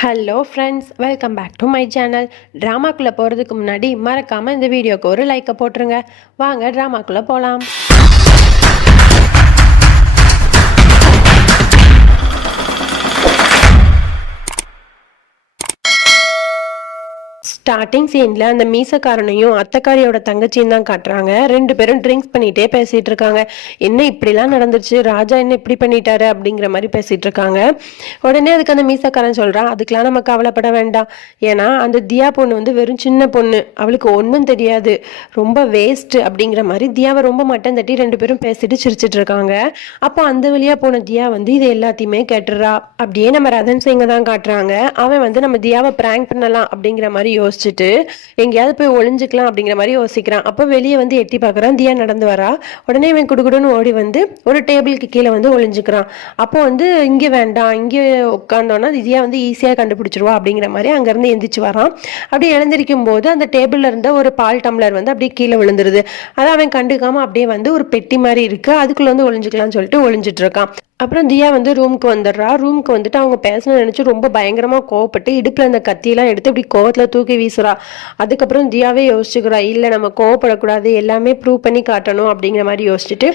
Hello friends, welcome back to my channel. ட்ராமாக்குள்ளே போகிறதுக்கு முன்னாடி மறக்காமல் இந்த வீடியோக்கு ஒரு லைக்கை போட்டுருங்க. வாங்க ட்ராமாக்குள்ளே போகலாம். ஸ்டார்டிங் சீனில் அந்த மீசக்காரனையும் அத்தைக்காரியோட தங்கச்சியும் தான் காட்டுறாங்க. ரெண்டு பேரும் ட்ரிங்க்ஸ் பண்ணிகிட்டே பேசிகிட்டு இருக்காங்க. என்ன இப்படிலாம் நடந்துருச்சு, ராஜா என்ன இப்படி பண்ணிட்டாரு அப்படிங்கிற மாதிரி பேசிகிட்டு இருக்காங்க. உடனே அதுக்கு அந்த மீசக்காரன் சொல்கிறான், அதுக்கெலாம் நம்ம கவலைப்பட வேண்டாம். ஏன்னா அந்த தியா பொண்ணு வந்து வெறும் சின்ன பொண்ணு, அவளுக்கு ஒன்றும் தெரியாது, ரொம்ப வேஸ்ட்டு அப்படிங்கிற மாதிரி தியாவை ரொம்ப மட்டம் தட்டி ரெண்டு பேரும் பேசிட்டு சிரிச்சிட்டு இருக்காங்க. அப்போ அந்த வழியாக போன தியா வந்து இது எல்லாத்தையுமே கேட்டுறா. அப்படியே நம்ம ரதன் சிங்கை தான் காட்டுறாங்க. அவன் வந்து நம்ம தியாவை பிராங்க் பண்ணலாம் அப்படிங்கிற மாதிரி யோசிச்சுட்டு எங்கேயாவது போய் ஒளிஞ்சுக்கலாம் அப்படிங்கிற மாதிரி யோசிக்கிறான். அப்போ வெளியே வந்து எட்டி பார்க்குறான், தியா நடந்து வரா. உடனே இவன் குடுகுடுன்னு ஓடி வந்து ஒரு டேபிளுக்கு கீழே வந்து ஒளிஞ்சுக்கிறான். அப்போ வந்து இங்கே வேண்டாம், இங்கே உட்காந்தோன்னா தியா வந்து ஈஸியாக கண்டுபிடிச்சிருவா அப்படிங்கிற மாதிரி அங்கேருந்து எந்திரிச்சு வரான். அப்படி எழுந்திருக்கும் போது அந்த டேபிளில் இருந்த ஒரு பால் டம்ளர் வந்து அப்படியே கீழே விழுந்துருது. அதை அவன் கண்டுக்காம அப்படியே வந்து ஒரு பெட்டி மாதிரி இருக்கு, அதுக்குள்ள வந்து ஒளிஞ்சுக்கலாம்னு சொல்லிட்டு ஒளிஞ்சிட்டு இருக்கான். அப்புறம் தியா வந்து ரூமுக்கு வந்துடுறா. ரூமுக்கு வந்துட்டு அவங்க பேசணும்னு நினச்சி ரொம்ப பயங்கரமாக கோவப்பட்டு இடுப்பில் அந்த கத்தியெல்லாம் எடுத்து இப்படி கோவத்தில் தூக்கி வீசுறா. அதுக்கப்புறம் தியாவே யோசிச்சுக்கிறா, இல்லை நம்ம கோவப்படக்கூடாது, எல்லாமே ப்ரூவ் பண்ணி காட்டணும் அப்படிங்கிற மாதிரி யோசிச்சுட்டு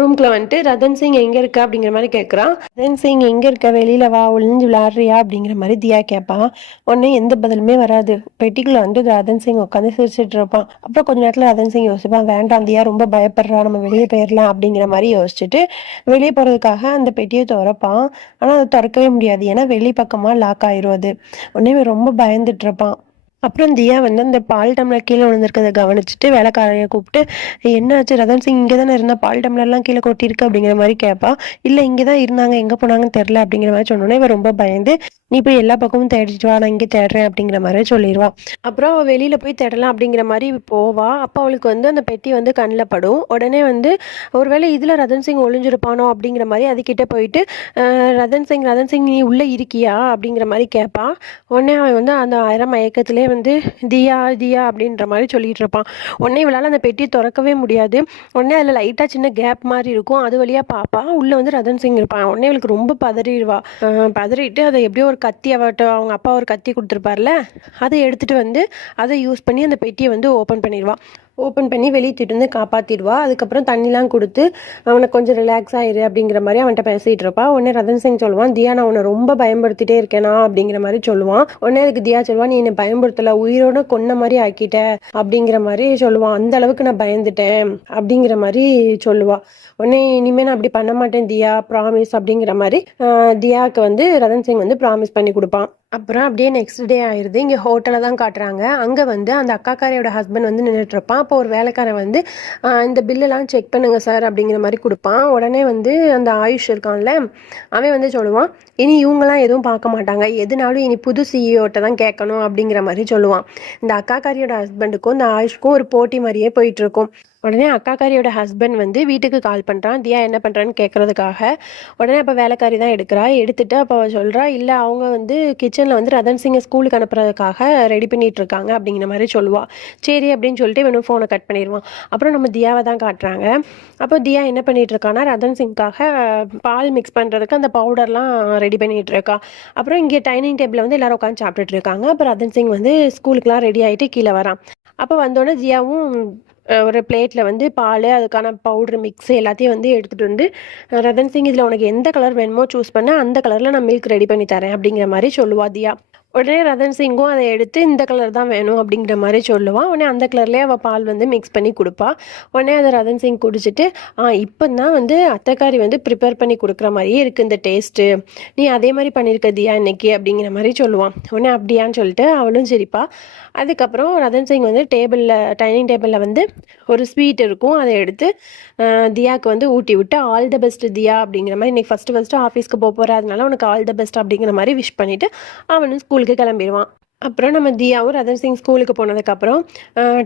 ரூம்குள்ள வந்துட்டு ரதன் சிங் எங்கே இருக்க அப்படிங்கிற மாதிரி கேட்குறான். ரதன் சிங் எங்கே இருக்க, வெளியில் வா, ஒளிஞ்சு விளாடுறியா அப்படிங்கிற மாதிரி தியா கேட்பான். உடனே எந்த பதிலுமே வராது. பெட்டிக்குள்ள வந்து ரதன் சிங் உட்காந்து சிரிச்சிட்டு இருப்பான். அப்புறம் கொஞ்ச நேரத்தில் ரதன் சிங் யோசிப்பான், வேண்டாம் தியா ரொம்ப பயப்படுறா, நம்ம வெளியே போயிடலாம் அப்படிங்கிற மாதிரி யோசிச்சுட்டு வெளியே போகிறதுக்காக அந்த பெட்டியை திறப்பான். ஆனால் அதை திறக்கவே முடியாது, ஏன்னா வெளி பக்கமாக லாக் ஆயிரும். அது உடனே ரொம்ப பயந்துட்டு இருப்பான். அப்புறம் தியா வந்து அந்த பால் டம்ளர் கீழே விழுந்திருக்கிறத கவனிச்சுட்டு வேலைக்காரையை கூப்பிட்டு, என்னாச்சு ரதன் சிங் இங்கே தானே இருந்தால் பால் டம்ளர்லாம் கீழே கொட்டியிருக்கு அப்படிங்கிற மாதிரி கேட்பா. இல்லை இங்கே தான் இருந்தாங்க, எங்கே போனாங்கன்னு தெரில அப்படிங்கிற மாதிரி சொன்னோன்னே இவன் ரொம்ப பயந்து, நீ போய் எல்லா பக்கமும் தேடிட்டு வா, நான் இங்கே தேடுறேன் அப்படிங்கிற மாதிரி சொல்லிடுவா. அப்புறம் அவள் வெளியில் போய் தேடலாம் அப்படிங்கிற மாதிரி போவா. அப்போ அவளுக்கு வந்து அந்த பெட்டி வந்து கண்ணில் படும். உடனே வந்து ஒருவேளை இதில் ரதன் சிங் ஒளிஞ்சிருப்பானோ அப்படிங்கிற மாதிரி அதுக்கிட்ட போயிட்டு, ரதன் சிங் நீ உள்ளே இருக்கியா அப்படிங்கிற மாதிரி கேட்பா. உடனே அவன் வந்து அந்த மயக்கத்திலே வந்து தியா தியா அப்படின்ற மாதிரி சொல்லிட்டு இருப்பான். உடனே இவளால் அந்த பெட்டியை திறக்கவே முடியாது. உடனே அதில் லைட்டாக சின்ன கேப் மாதிரி இருக்கும், அது வழியாக பாப்பா. உள்ளே வந்து ரதன் சிங் இருப்பான். உடனே இவளுக்கு ரொம்ப பதறிடுவா. பதறிட்டு அதை எப்படியோ ஒரு கத்தி, அவங்க அப்பா ஒரு கத்தி கொடுத்துருப்பார்ல, அதை எடுத்துகிட்டு வந்து அதை யூஸ் பண்ணி அந்த பெட்டியை வந்து ஓப்பன் பண்ணிடுவா. ஓப்பன் பண்ணி வெளியே தூக்கிட்டு வந்து காப்பாற்றிடுவா. அதுக்கப்புறம் தண்ணிலாம் கொடுத்து அவனை கொஞ்சம் ரிலாக்ஸ் ஆயிரு அப்படிங்கிற மாதிரி அவன்கிட்ட பேசிகிட்டு இருப்பா. உடனே ரதன் சிங் சொல்லுவான், தியா நான் உன்னை ரொம்ப பயன்படுத்திட்டே இருக்கேனா அப்படிங்கிற மாதிரி சொல்லுவான். உடனே அதுக்கு தியா சொல்லுவான், நீ என்னை பயன்படுத்தலை, உயிரோட கொன்ன மாதிரி ஆக்கிட்ட அப்படிங்கிற மாதிரி சொல்லுவான். அந்த அளவுக்கு நான் பயந்துட்டேன் அப்படிங்கிற மாதிரி சொல்லுவா. உடனே இனிமேல் நான் அப்படி பண்ண மாட்டேன் தியா, ப்ராமிஸ் அப்படிங்கிற மாதிரி தியாவுக்கு வந்து ரதன் சிங் வந்து ப்ராமிஸ் பண்ணி கொடுப்பான். அப்புறம் அப்படியே நெக்ஸ்ட் டே ஆயிடுது. இங்கே ஹோட்டலில் தான் காட்டுறாங்க. அங்கே வந்து அந்த அக்காக்காரியோட ஹஸ்பண்ட் வந்து நின்றுட்டு இருப்பான். அப்போ ஒரு வேலைக்காரன் வந்து இந்த பில்லெல்லாம் செக் பண்ணுங்க சார் அப்படிங்கிற மாதிரி கொடுப்பான். உடனே வந்து அந்த ஆயுஷ் இருக்கான்ல, அவன் வந்து சொல்லுவான், இனி இவங்கெல்லாம் எதுவும் பார்க்க மாட்டாங்க, எதுனாலும் இனி புது சிஇஓட்ட தான் கேட்கணும் அப்படிங்கிற மாதிரி சொல்லுவான். இந்த அக்காக்காரியோட ஹஸ்பண்டுக்கும் இந்த ஆயுஷ்க்கும் ஒரு போட்டி மாதிரியே போயிட்டுருக்கும். உடனே அக்காக்காரியோட ஹஸ்பண்ட் வந்து வீட்டுக்கு கால் பண்ணுறான், தியா என்ன பண்ணுறான்னு கேட்குறதுக்காக. உடனே அப்போ வேலைக்காரி தான் எடுத்துட்டு அப்போ அவள் சொல்கிறா, இல்லை அவங்க வந்து கிச்சனில் வந்து ரதன் சிங்கை ஸ்கூலுக்கு அனுப்புறதுக்காக ரெடி பண்ணிட்டு இருக்காங்க அப்படிங்கிற மாதிரி சொல்லுவாள். சரி அப்படின்னு சொல்லிட்டு இவனும் ஃபோனை கட் பண்ணிடுவான். அப்புறம் நம்ம தியாவை தான் காட்டுறாங்க. அப்போ தியா என்ன பண்ணிட்டு இருக்கான்னா, ரதன் சிங்காக பால் மிக்ஸ் பண்ணுறதுக்கு அந்த பவுடர்லாம் ரெடி பண்ணிட்டு இருக்கா. அப்புறம் இங்கே டைனிங் டேபிளில் வந்து எல்லாரும் உட்காந்து சாப்பிட்டுட்டு இருக்காங்க. அப்போ ரதன் சிங் வந்து ஸ்கூலுக்குலாம் ரெடி ஆகிட்டு கீழே வரான். அப்போ வந்தோடனே தியாவும் ஒரு பிளேட்டில் வந்து பால், அதுக்கான பவுட்ரு மிக்ஸு எல்லாத்தையும் வந்து எடுத்துகிட்டு வந்து, ரதன் சிங் இதில் உனக்கு எந்த கலர் வேணுமோ சூஸ் பண்ண, அந்த கலரில் நான் மில்க் ரெடி பண்ணி தரேன் அப்படிங்கிற மாதிரி சொல்லுவா தியா. உடனே ரதன் சிங்கும் அதை எடுத்து இந்த கலர் தான் வேணும் அப்படிங்கிற மாதிரி சொல்லுவான். உடனே அந்த கலர்லேயே அவள் பால் வந்து மிக்ஸ் பண்ணி கொடுப்பா. உடனே அதை ரதன் சிங் குடிச்சிட்டு, இப்போ தான் வந்து அத்தைக்காரி வந்து ப்ரிப்பேர் பண்ணி கொடுக்குற மாதிரியே இருக்குது இந்த டேஸ்ட்டு, நீ அதே மாதிரி பண்ணியிருக்க தியா இன்னைக்கு அப்படிங்கிற மாதிரி சொல்லுவான். உடனே அப்படியான்னு சொல்லிட்டு அவளும் சரிப்பா. அதுக்கப்புறம் ரதன் சிங் வந்து டைனிங் டேபிளில் வந்து ஒரு ஸ்வீட் இருக்கும், அதை எடுத்து தியாவுக்கு வந்து ஊட்டி விட்டு, ஆல் த பெஸ்ட் தியா அப்படிங்கிற மாதிரி, இன்னைக்கு ஃபஸ்ட்டு ஆஃபீஸ்க்கு போகிற, அதனால உனக்கு ஆல் த பெஸ்ட் அப்படிங்கிற மாதிரி விஷ் பண்ணிவிட்டு அவனும் ஸ்கூலுக்கு கிளம்பிடுவான். அப்புறம் நம்ம தியாவும் ரதன் சிங் ஸ்கூலுக்கு போனதுக்கப்புறம்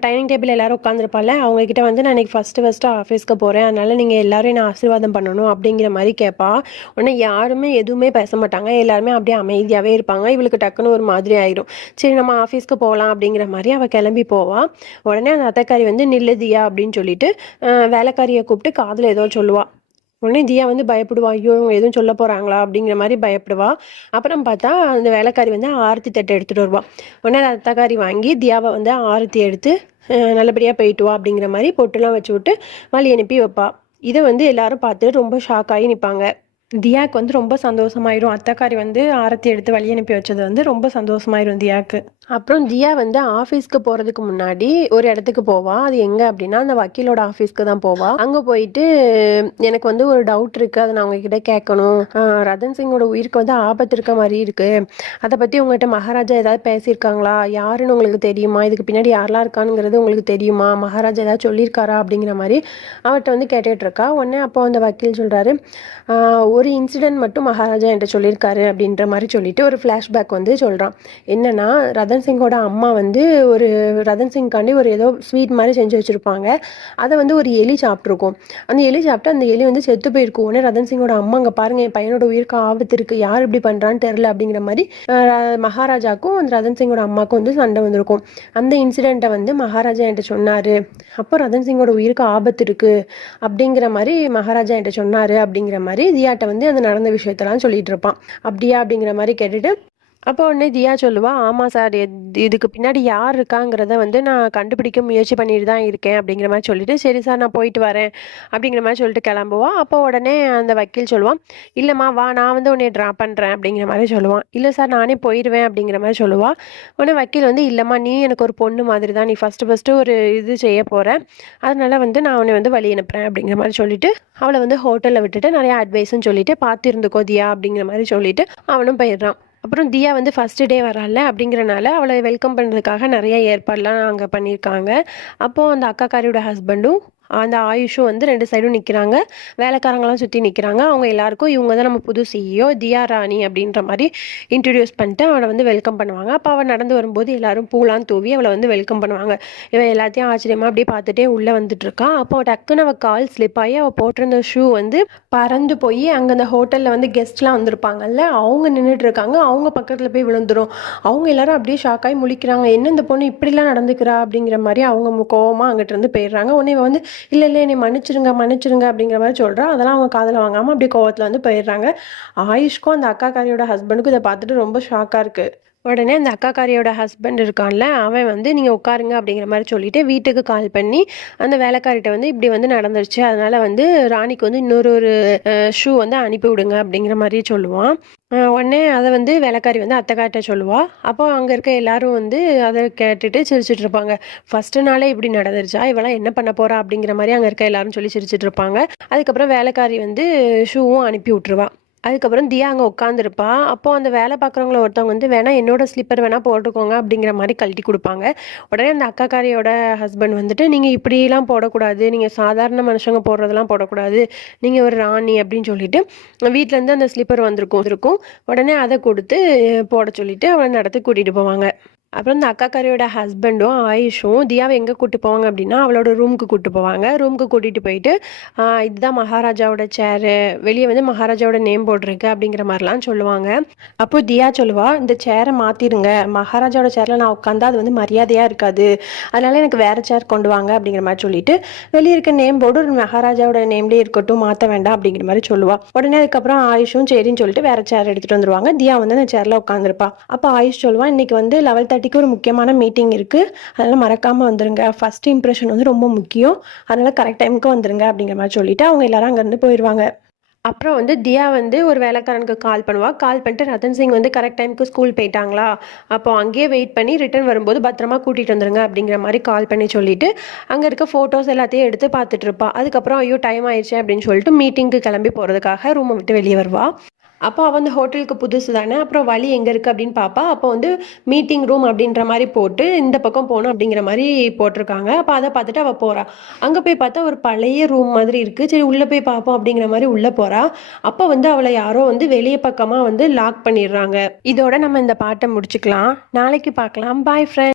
டைனிங் டேபிள் எல்லோரும் உட்காந்துருப்பால, அவங்கக்கிட்ட வந்து நான் இன்றைக்கி ஃபஸ்ட்டு ஆஃபீஸ்க்கு போகிறேன், அதனால் நீங்கள் எல்லோரும் என்ன ஆசீர்வாதம் பண்ணணும் அப்படிங்கிற மாதிரி கேட்பா. உடனே யாருமே எதுவுமே பேச மாட்டாங்க, எல்லாருமே அப்படியே அமைதியாகவே இருப்பாங்க. இவளுக்கு டக்குன்னு ஒரு மாதிரி ஆயிடும். சரி நம்ம ஆஃபீஸ்க்கு போகலாம் அப்படிங்கிற மாதிரி அவள் கிளம்பி போவாள். உடனே அந்த அத்தைக்காரி வந்து நில்லு தியா அப்படின்னு சொல்லிட்டு வேலைக்காரியை கூப்பிட்டு காதில் ஏதோ சொல்லுவாள். உடனே தியா வந்து பயப்படுவா. ஐயோ! இவங்க எதுவும் சொல்ல போறாங்களா? அப்படிங்கிற மாரி பயப்படுவா. அப்புறம் பார்த்தா அந்த வேலைக்காரி வந்து ஆரத்தி தட்டு எடுத்துட்டு வருவா. உடனே அந்த அத்தக்காரி வாங்கி தியாவ வந்து ஆரத்தி எடுத்து நல்லபடியா போயிட்டு வா அப்படிங்கிற மாரி பொட்டுலாம் வச்சு விட்டு வழி அனுப்பி வைப்பா. இத வந்து எல்லாரும் பார்த்து ரொம்ப ஷாக் ஆகி நிப்பாங்க. தியாக்கு வந்து ரொம்ப சந்தோஷமாயிரும். அத்தக்காரி வந்து ஆரத்தி எடுத்து வழி அனுப்பி வச்சது வந்து ரொம்ப சந்தோஷமாயிரும் தியாக்கு. அப்புறம் தியா வந்து ஆஃபீஸ்க்கு போறதுக்கு முன்னாடி ஒரு இடத்துக்கு போவா. அது எங்க அப்படின்னா, அந்த வக்கீலோட ஆஃபீஸ்க்கு தான் போவா. அங்க போயிட்டு எனக்கு வந்து ஒரு டவுட் இருக்கு. அத நான் உங்ககிட்ட கேட்கணும். ரத்தன் சிங்கோட உயிருக்கு வந்து ஆபத்து இருக்க மாரி இருக்கு. அத பத்தி உங்ககிட்ட மகாராஜா ஏதாவது பேசியிருக்காங்களா? யாருன்னு உங்களுக்கு தெரியுமா? இதுக்கு பின்னாடி யாரெல்லாம் இருக்கானுங்கிறது உங்களுக்கு தெரியுமா? மகாராஜா ஏதாவது சொல்லியிருக்காரா? அப்படிங்கிற மாரி அவர்ட்ட வந்து கேட்டுட்டு இருக்கா. உடனே அப்போ அந்த வக்கீல் சொல்றாரு, ஒரு இன்சிடென்ட் மட்டும் மகாராஜா என்கிட்ட சொல்லியிருக்காரு அப்படின்ற மாதிரி சொல்லிட்டு ஒரு ஃப்ளாஷ்பேக் வந்து சொல்கிறான். என்னன்னா ரத்தன் சிங்கோட அம்மா வந்து ஒரு ரத்தன் சிங்காண்டி ஒரு ஏதோ ஸ்வீட் மாதிரி செஞ்சு வச்சுருப்பாங்க. அதை வந்து ஒரு எலி சாப்பிட்ருக்கும். அந்த எலி சாப்பிட்டு அந்த எலி வந்து செத்து போயிருக்கும். உடனே ரத்தன் சிங்கோட அம்மா அங்கே பாருங்க என் பையனோட உயிருக்கு ஆபத்து இருக்குது, யார் இப்படி பண்ணுறான்னு தெரில அப்படிங்கிற மாதிரி மகாராஜாக்கும் அந்த ரத்தன் சிங்கோட அம்மாவுக்கும் வந்து சண்டை வந்திருக்கும். அந்த இன்சிடெண்ட்டை வந்து மகாராஜா என்கிட்ட சொன்னார். அப்போ ரத்தன் சிங்கோட உயிருக்கு ஆபத்து இருக்குது அப்படிங்கிற மாதிரி மகாராஜா என்கிட்ட சொன்னார் அப்படிங்கிற மாதிரி தியாட்ட வந்து அந்த நடந்த விஷயத்தெல்லாம் சொல்லிட்டு இருப்பான். அப்படியா அப்படிங்கிற மாதிரி கேட்டுட்டு அப்போ உடனே தியா சொல்லுவா, ஆமாம் சார், இதுக்கு பின்னாடி யார் இருக்காங்கிறத வந்து நான் கண்டுபிடிக்க முயற்சி பண்ணிட்டு தான் இருக்கேன் அப்படிங்கிற மாதிரி சொல்லிட்டு, சரி சார் நான் போயிட்டு வரேன் அப்படிங்கிற மாதிரி சொல்லிட்டு கிளம்புவான். அப்போ உடனே அந்த வக்கீல் சொல்லுவான், இல்லைம்மா வா நான் வந்து உன்னை ட்ராப் பண்ணுறேன் அப்படிங்கிற மாதிரி சொல்லுவான். இல்லை சார் நானே போயிடுவேன் அப்படிங்கிற மாதிரி சொல்லுவா. உடனே வக்கீல் வந்து இல்லைம்மா நீ எனக்கு ஒரு பொண்ணு மாதிரி தான், நீ ஃபஸ்ட்டு ஒரு இது செய்ய போகிற, அதனால வந்து நான் உன்னை வந்து வழி அனுப்புகிறேன் அப்படிங்கிற மாதிரி சொல்லிட்டு அவளை வந்து ஹோட்டலில் விட்டுட்டு நிறைய அட்வைஸும் சொல்லிட்டு பார்த்து இருந்துக்கோ தியா அப்படிங்கிற மாதிரி சொல்லிட்டு அவனும் போயிடுறான். அப்புறம் தியா வந்து ஃபஸ்ட்டு டே வரால அப்படிங்கிறனால அவளை வெல்கம் பண்ணுறதுக்காக நிறைய ஏற்பாடுலாம் அங்கே பண்ணியிருக்காங்க. அப்போது அந்த அக்காக்காரியோட ஹஸ்பண்டும் அந்த ஆயுஷும் வந்து 2 சைடும் நிற்கிறாங்க. வேலைக்காரங்களாம் சுற்றி நிற்கிறாங்க. அவங்க எல்லாருக்கும் இவங்க தான் நம்ம புது சிஇஓ தியா ராணி அப்படின்ற மாதிரி இன்ட்ரடியூஸ் பண்ணிட்டு அவளை வந்து வெல்கம் பண்ணுவாங்க. அப்போ அவள் நடந்து வரும்போது எல்லாரும் பூலாம் தூவி அவளை வந்து வெல்கம் பண்ணுவாங்க. இவன் எல்லாத்தையும் ஆச்சரியமாக அப்படியே பார்த்துட்டே உள்ளே வந்துட்டு இருக்கான். அப்போ டக்குன்னு அவள் கால் ஸ்லிப் ஆகி அவள் போட்டிருந்த ஷூ வந்து பறந்து போய் அங்கே அந்த ஹோட்டலில் வந்து கெஸ்ட்லாம் வந்திருப்பாங்கல்ல, அவங்க நின்றுட்டு இருக்காங்க. அவங்க பக்கத்தில் போய் விழுந்துரும். அவங்க எல்லாரும் அப்படியே ஷாக்காகி முழிக்கிறாங்க. என்ன இந்த பொண்ணு இப்படிலாம் நடந்துக்கிறா அப்படிங்கிற மாதிரி அவங்க கோவமாக அங்கிட்டு இருந்து போயிடுறாங்க. உடனே வந்து இல்லை என்னை மன்னிச்சிருங்க அப்படிங்கிற மாதிரி சொல்கிறா. அதெல்லாம் அவங்க காதில் வாங்காமல் அப்படியே கோவத்தில் வந்து போயிடுறாங்க. ஆயுஷ்க்கும் அந்த அக்காக்காரியோட ஹஸ்பண்டுக்கும் இதை பார்த்துட்டு ரொம்ப ஷாக்காக இருக்குது. உடனே அந்த அக்காக்காரியோட ஹஸ்பண்ட் இருக்கான்ல, அவன் வந்து நீங்கள் உட்காருங்க அப்படிங்கிற மாதிரி சொல்லிட்டு வீட்டுக்கு கால் பண்ணி அந்த வேலைக்காரிட்ட வந்து இப்படி வந்து நடந்துருச்சு, அதனால் வந்து ராணிக்கு வந்து இன்னொரு ஷூ வந்து அனுப்பி விடுங்க அப்படிங்கிற மாதிரி சொல்லுவான். உடனே அதை வந்து வேலைக்காரி வந்து அத்தைக்கார்ட்ட சொல்லுவா. அப்போ அங்கே இருக்க எல்லாரும் வந்து அதை கேட்டுட்டு சிரிச்சிட்டு இருப்பாங்க. ஃபஸ்ட்டு நாளே இப்படி நடந்துருச்சா, இவெல்லாம் என்ன பண்ண போறா அப்படிங்கிற மாதிரி அங்கே இருக்க எல்லாரும் சொல்லி சிரிச்சிட்டு இருப்பாங்க. அதுக்கப்புறம் வேலைக்காரி வந்து ஷூவும் அனுப்பி விட்டுருவா. அதுக்கப்புறம் தியா அங்கே உட்காந்துருப்பா. அப்போ அந்த வேலை பார்க்குறவங்கள ஒருத்தவங்க வந்து வேணா என்னோட ஸ்லிப்பர் வேணா போட்டுக்கோங்க அப்படிங்கிற மாதிரி கழட்டி கொடுப்பாங்க. உடனே அந்த அக்காக்காரியோட ஹஸ்பண்ட் வந்துட்டு நீங்கள் இப்படிலாம் போடக்கூடாது, நீங்கள் சாதாரண மனுஷங்க போடுறதெல்லாம் போடக்கூடாது, நீங்கள் ஒரு ராணி அப்படின்னு சொல்லிட்டு வீட்டிலேருந்து அந்த ஸ்லிப்பர் வந்திருக்கும். உடனே அதை கொடுத்து போட சொல்லிட்டு அவளை நடத்தி கூட்டிகிட்டு போவாங்க. அப்புறம் இந்த அக்காக்காரியோட ஹஸ்பண்டும் ஆயுஷும் தியாவை எங்கே கூப்பிட்டு போவாங்க அப்படின்னா அவளோட ரூமுக்கு கூப்பிட்டு போவாங்க. ரூமுக்கு கூட்டிகிட்டு போயிட்டு இதுதான் மகாராஜாவோட சேரு, வெளியே வந்து மகாராஜாவோட நேம் போட்டிருக்கு அப்படிங்கிற மாதிரிலாம் சொல்லுவாங்க. அப்போ தியா சொல்லுவா, இந்த சேரை மாற்றிடுங்க, மகாராஜாவோட சேரில் நான் உட்காந்தா அது வந்து மரியாதையாக இருக்காது, அதனால எனக்கு வேறு சேர் கொண்டு வாங்க அப்படிங்கிற மாதிரி சொல்லிட்டு வெளியே இருக்க நேம் போர்டு ஒரு மகாராஜாவோட நேம்லேயே இருக்கட்டும், மாற்ற வேண்டாம் அப்படிங்கிற மாதிரி சொல்லுவா. உடனே அதுக்கப்புறம் ஆயுஷும் சரின்னு சொல்லிட்டு வேறு சேர் எடுத்துகிட்டு வந்துருவாங்க. தியா வந்து அந்த சேரில் உட்காந்துருப்பா. அப்போ ஆயுஷ் சொல்லுவா, இன்னைக்கு வந்து 11:30 ஒரு முக்கியமான மீட்டிங் இருக்குது, அதனால் மறக்காமல் வந்துருங்க, ஃபர்ஸ்ட் இம்ப்ரெஷன் வந்து ரொம்ப முக்கியம், அதனால் கரெக்ட் டைமுக்கு வந்துருங்க அப்படிங்கிற மாதிரி சொல்லிட்டு அவங்க எல்லாரும் அங்கேருந்து போயிடுவாங்க. அப்புறம் வந்து தியா வந்து ஒரு வேலைக்காரனுக்கு கால் பண்ணுவாள். கால் பண்ணிட்டு ரத்தன் சிங் வந்து கரெக்ட் டைமுக்கு ஸ்கூல் போயிட்டாங்களா, அப்போ அங்கேயே வெயிட் பண்ணி ரிட்டர்ன் வரும்போது பத்திரமா கூட்டிகிட்டு வந்துருங்க அப்படிங்கிற மாதிரி கால் பண்ணி சொல்லிட்டு அங்கே இருக்க ஃபோட்டோஸ் எல்லாத்தையும் எடுத்து பார்த்துட்டு இருப்பா. அதுக்கப்புறம் ஐயோ டைம் ஆயிடுச்சு அப்படின்னு சொல்லிட்டு மீட்டிங்க்கு கிளம்பி போகிறதுக்காக ரூமை விட்டு வெளியே வருவா. அப்போ அவள் வந்து ஹோட்டலுக்கு புதுசு தானே, அப்புறம் வழி எங்கே இருக்குது அப்படின்னு பார்ப்பா. அப்போ வந்து மீட்டிங் ரூம் அப்படின்ற மாதிரி போட்டு இந்த பக்கம் போகணும் அப்படிங்கிற மாதிரி போட்டிருக்காங்க. அப்போ அதை பார்த்துட்டு அவள் போகிறா. அங்கே போய் பார்த்தா ஒரு பழைய ரூம் மாதிரி இருக்குது. சரி உள்ளே போய் பார்ப்போம் அப்படிங்கிற மாதிரி உள்ளே போகிறா. அப்போ வந்து அவளை யாரோ வந்து வெளியே பக்கமாக வந்து லாக் பண்ணிடுறாங்க. இதோட நம்ம இந்த பாட்டை முடிச்சுக்கலாம். நாளைக்கு பார்க்கலாம். பாய் ஃப்ரெண்ட்.